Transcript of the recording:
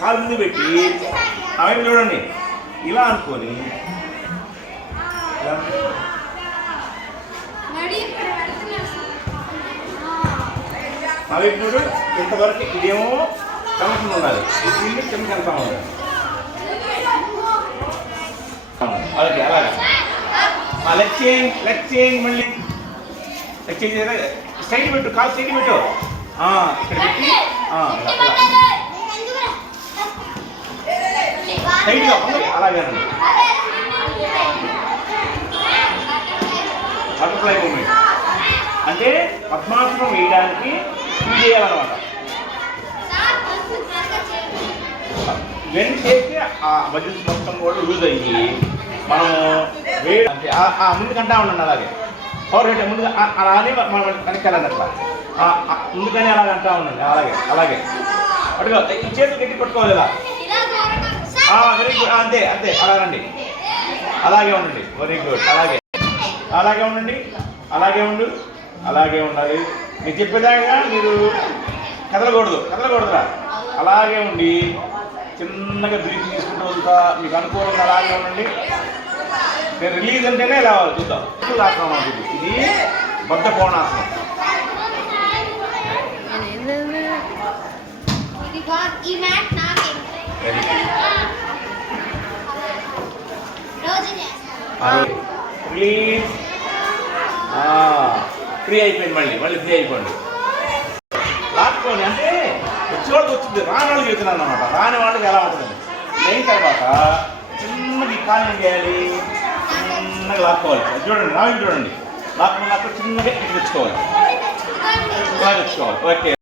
కాలు ముందు పెట్టి ఆ వైపు చూడండి. ఇలా అనుకొని. ఆ వైపు చూడు ఇంతవరకు ఇదేమో కనెక్షన్ ఉండాలి. ఇది కింద కనెక్షన్ ఉండాలి. అలాగే అలాగే లెగ్ చేయండి లెగ్ చేయండి మళ్ళీ. లెగ్ చేయండి సైడ్ పెట్టు కాలు సైడ్ పెట్టు. ఇక్కడ పెట్టి. ఆ, అలాగే బటర్ఫ్లై మూమెంట్ అంటే పద్మాసనం వేయడానికి ఇది చేయాలన్నమాట. వెన్ చేస్తే ఆ మజిల్స్ మొత్తం కూడా లూజ్ అయ్యి మనం వే అంటే ముందుకంటా ఉండండి అలాగే. పవర్ హెడ్ ముందుగా అలానే మనం వెనకాలని అట్లా. ముందుకనే ఆ, అలాగే అంటా ఉండండి. అలాగే అలాగే. అడుగు ఈ చేతులు గట్టి పట్టుకోవాలి ఇలా. వెరీ గుడ్ అంతే అంతే. అలాగండి అలాగే ఉండండి. వెరీ గుడ్ అలాగే. అలాగే ఉండండి. అలాగే ఉండు. అలాగే ఉండాలి. మీరు చెప్పేదాకా మీరు కదలకూడదు. కదలకూడదురా. అలాగే ఉండి చిన్నగా బ్రీత్ తీసుకుంటూ వెళ్తా. మీకు అనుకూలంగా అలాగే ఉండండి. నేను రిలీజ్ అంటేనే ఇలా చూద్దాం. ఇది ఆసనం ఇది ఇది బద్ధ కోణాసనం వెరీ గుడ్ ప్లీజ్ ఫ్రీ అయిపోయింది మళ్ళీ మళ్ళీ ఫ్రీ అయిపోండి లాక్కొని అంటే వచ్చేవాళ్ళకి వచ్చింది రాని వాళ్ళకి వెళ్తున్నాను అనమాట రాని వాళ్ళకి ఎలా ఉంటుంది? అయిన తర్వాత చిన్నది ఈ కాలు ఏం చేయాలి? చిన్నగా లాక్కోవాలి. చూడండి రావి చూడండి. లాక్కొని లాక్కొని చిన్నగా ఇటు తెచ్చుకోవాలి. బాగా తెచ్చుకోవాలి. ఓకే.